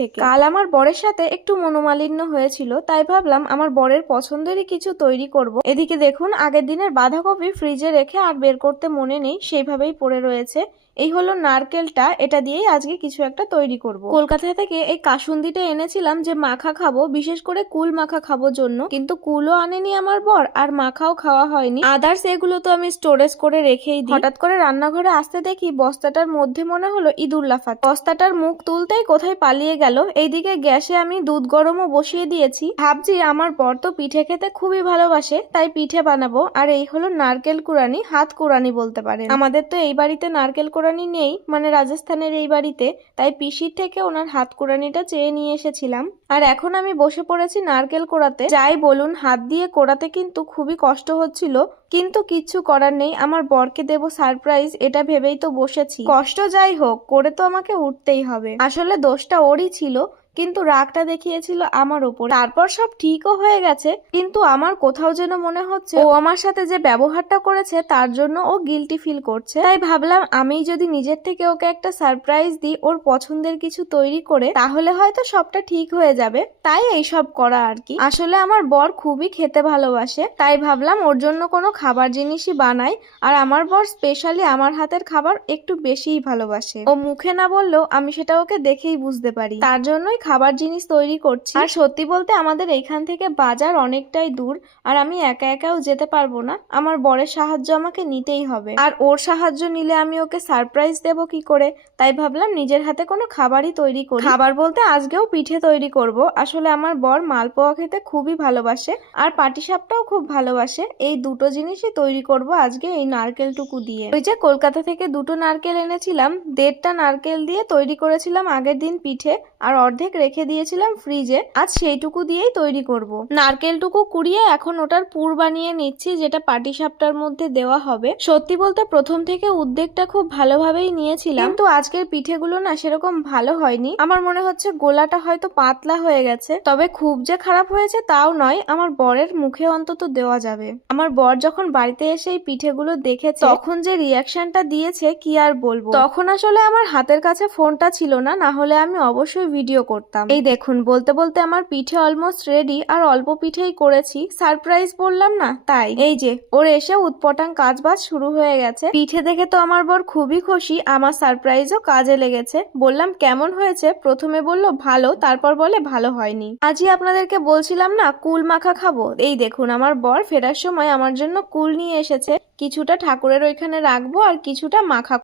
থেকে। কাল আমার বরের সাথে একটু মনোমালিন্য হয়েছিল, তাই ভাবলাম আমার বরের পছন্দেরই কিছু তৈরি করব। এদিকে দেখুন, আগের দিনের বাঁধাকপি ফ্রিজে রেখে আর বের করতে মনে নেই, সেইভাবেই পড়ে রয়েছে। এই হলো নারকেলটা, এটা দিয়েই আজকে কিছু একটা তৈরি করব। কলকাতা থেকে এই কাসুন্দিটা এনেছিলাম যে মাখা খাবো, বিশেষ করে কুল মাখা খাবো জন্য, কিন্তু কুলও আনেনি আমার বর আর মাখাও খাওয়া হয়নি। আদার্স এগুলো তো আমি স্টোরেজ করে রেখেই দিই। হঠাৎ করে রান্নাঘরে আসতে দেখি বস্তাটার মধ্যে মনে হলো ইঁদুর লাফাচ্ছে। বস্তাটার মুখ তুলতেই কোথায় পালিয়ে গেল। এইদিকে গ্যাসে আমি দুধ গরমও বসিয়ে দিয়েছি। ভাবছি আমার বর তো পিঠে খেতে খুবই ভালোবাসে, তাই পিঠে বানাবো। আর এই হলো নারকেল কুড়ানি, হাত কুড়ানি বলতে পারেন। আমাদের তো এই বাড়িতে নারকেল কুড়ানি নেই, মানে রাজস্থানের এই বাড়িতে, তাই পিসির থেকে ওনার হাত কুড়ানিটা চেয়ে নিয়ে এসেছিলাম। আর এখন আমি বসে পড়েছি নারকেল কোড়াতে। যাই বলুন, হাত দিয়ে কোড়াতে কিন্তু খুবই কষ্ট হচ্ছিল, কিন্তু কিচ্ছু করার নেই, আমার বরকে দেব সারপ্রাইজ, এটা ভেবেই তো বসেছি। কষ্ট যাই হোক, করে তো আমাকে উঠতেই হবে। আসলে দোষটা ওরই ছিল, কিন্তু রাগটা দেখিয়েছিল আমার ওপর। তারপর সব ঠিকও হয়ে গেছে, কিন্তু আমার কোথাও যেন মনে হচ্ছে ও আমার সাথে যে ব্যবহারটা করেছে তার জন্য ও গিল্টি ফিল করছে। তাই ভাবলাম আমি যদি নিজের থেকে ওকে একটা সারপ্রাইজ দিই, ওর পছন্দের কিছু তৈরি করে, তাহলে হয়তো সবটা ঠিক হয়ে যাবে। তাই এইসব করা আর কি। আসলে আমার বর খুবই খেতে ভালোবাসে, তাই ভাবলাম ওর জন্য কোনো খাবার জিনিসই বানাই। আর আমার বর স্পেশালি আমার হাতের খাবার একটু বেশিই ভালোবাসে। ও মুখে না বললেও আমি সেটা ওকে দেখেই বুঝতে পারি, তার জন্যই খাবার জিনিস তৈরি করছি। আর সত্যি বলতে আমাদের এইখান থেকে বাজার অনেকটাই দূর, আর আমি একা একাও যেতে পারবো না, আমার বরের সাহায্য আমাকে নিতেই হবে। আর ওর সাহায্য নিলে আমি ওকে সারপ্রাইজ দেবো কি করে, তাই ভাবলাম নিজের হাতে কোনো খাবারই তৈরি করি। খাবার বলতে আজকেও পিঠে তৈরি করব। আসলে আমার বর মালপোয়া খেতে খুবই ভালোবাসে আর পাটিসাপটাও খুব ভালোবাসে। এই দুটো জিনিসই তৈরি করব আজকে এই নারকেলটুকু দিয়ে। ওই যে কলকাতা থেকে দুটো নারকেল এনেছিলাম, 1.5টা নারকেল দিয়ে তৈরি করেছিলাম আগের দিন পিঠে, আর অর্ধেক রেখে দিয়েছিলাম ফ্রিজে। আজ সেইটুকু দিয়েই তৈরি করব। নারকেলটুকু কুড়িয়ে এখন ওটার পুর বানিয়ে নিচ্ছি, যেটা পাটিসাপটার মধ্যে দেওয়া হবে। সত্যি বলতে প্রথম থেকে উদ্যোগটা খুব ভালোভাবেই নিয়েছিলাম, কিন্তু আজকের পিঠেগুলো না সেরকম ভালো হয়নি। আমার মনে হচ্ছে গোলাটা হয়তো পাতলা হয়ে গেছে, তবে খুব যে খারাপ হয়েছে তাও নয়, আমার বরের মুখে অন্তত দেওয়া যাবে। আমার বর যখন বাড়িতে এসে এই পিঠেগুলো দেখেছে, তখন যে রিয়াকশনটা দিয়েছে কি আর বলবো। তখন আসলে আমার হাতের কাছে ফোনটা ছিল না, না হলে আমি অবশ্যই ভিডিও করতাম। এই দেখুন, বলতে বলতে আমার পিঠে অলমোস্ট রেডি, আর অল্প পিঠেই করেছি, সারপ্রাইজ বললাম না তাই। এই যে ওর এসে উৎপটাং কাজবাজ শুরু হয়ে গেছে। পিঠে দেখে তো আমার বর খুবই খুশি, আমার সারপ্রাইজও কাজে লেগেছে। বললাম কেমন হয়েছে, প্রথমে বলল ভালো, তারপর বলে ভালো হয়নি। আজই আপনাদেরকে বলছিলাম না কুল মাখা খাবো, এই দেখুন আমার বর ফেরার সময় আমার জন্য কুল নিয়ে এসেছে। কিছুটা ঠাকুরের ওইখানে রাখবো আর কিছুটা মাখা